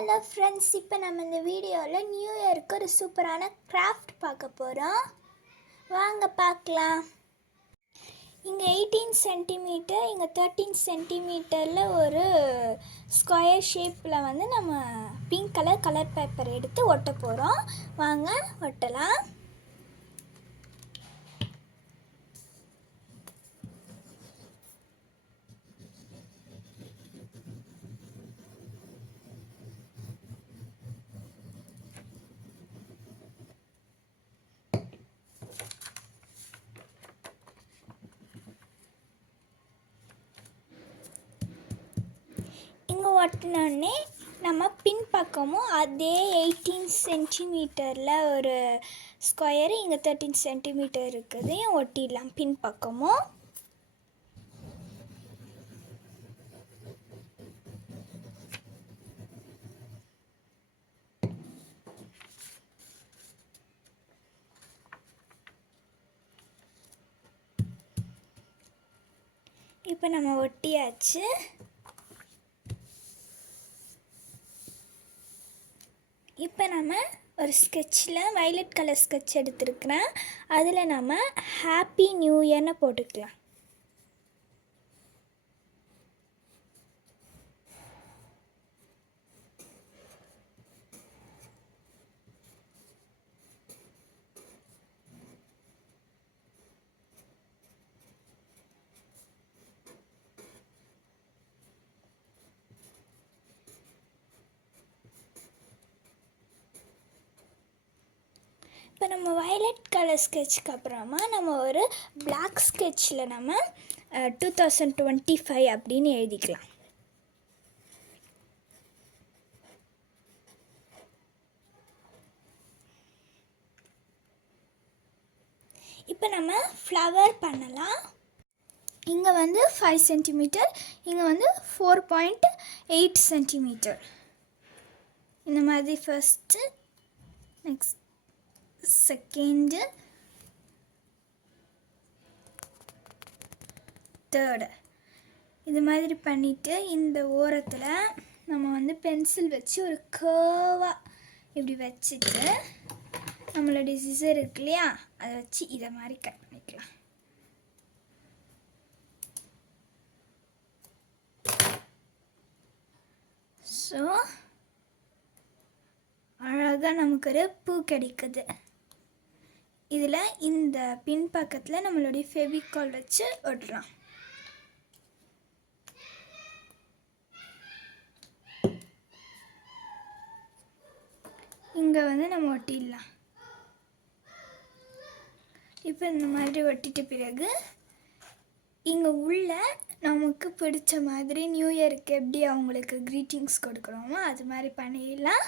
Hello friends, இப்போ நம்ம இந்த வீடியோவில் நியூ இயருக்கு ஒரு சூப்பரான கிராஃப்ட் பார்க்க போகிறோம். வாங்க பார்க்கலாம். இங்கே 18 சென்டிமீட்டர், இங்கே 13 சென்டிமீட்டரில் ஒரு ஸ்கொயர் ஷேப்பில் வந்து நம்ம பிங்க் கலர் பேப்பர் எடுத்து ஒட்ட போகிறோம். வாங்க ஒட்டலாம். இங்கே ஒட்டினோடனே நம்ம பின்பக்கமும் அதே 18 சென்டிமீட்டரில் ஒரு ஸ்கொயரு, இங்கே 13 சென்டிமீட்டர் இருக்குது, ஒட்டிடலாம் பின்பக்கமும். இப்போ நம்ம ஒட்டியாச்சு. இப்போ நம்ம ஒரு ஸ்கெட்சில் வயலட் கலர் ஸ்கெட்ச் எடுத்துருக்கிறேன். அதில் நம்ம ஹாப்பி நியூ இயர்னு போட்டுக்கலாம். இப்போ நம்ம வயலட் கலர் ஸ்கெட்சுக்கு அப்புறமா நம்ம ஒரு பிளாக் ஸ்கெட்சில் நம்ம 2025 அப்படின்னு எழுதிக்கலாம். இப்போ நம்ம ஃப்ளவர் பண்ணலாம். இங்கே வந்து 5 சென்டிமீட்டர், இங்கே வந்து 4.8 சென்டிமீட்டர். இந்த மாதிரி ஃபஸ்ட்டு, நெக்ஸ்ட் செகண்டு, தேர்டு, இது மாதிரி பண்ணிவிட்டு இந்த ஓரத்தில் நம்ம வந்து பென்சில் வச்சு ஒரு கர்வாக இப்படி வச்சுட்டு நம்மளுடைய சிசர் இருக்கு இல்லையா, அதை வச்சு இதை மாதிரி கட் பண்ணிக்கலாம். ஸோ அழகாக நமக்கு ஒரு பூ கிடைக்குது. இதில் இந்த பின்பக்கத்தில் நம்மளுடைய ஃபெவிகால் வச்சு ஒட்டலாம். இங்கே வந்து நம்ம ஒட்டிடலாம். இப்போ இந்த மாதிரி ஒட்டிட்ட பிறகு இங்கே உள்ள நமக்கு பிடிச்ச மாதிரி நியூ இயருக்கு எப்படி அவங்களுக்கு க்ரீட்டிங்ஸ் கொடுக்குறோமோ அது மாதிரி பண்ணிடலாம்.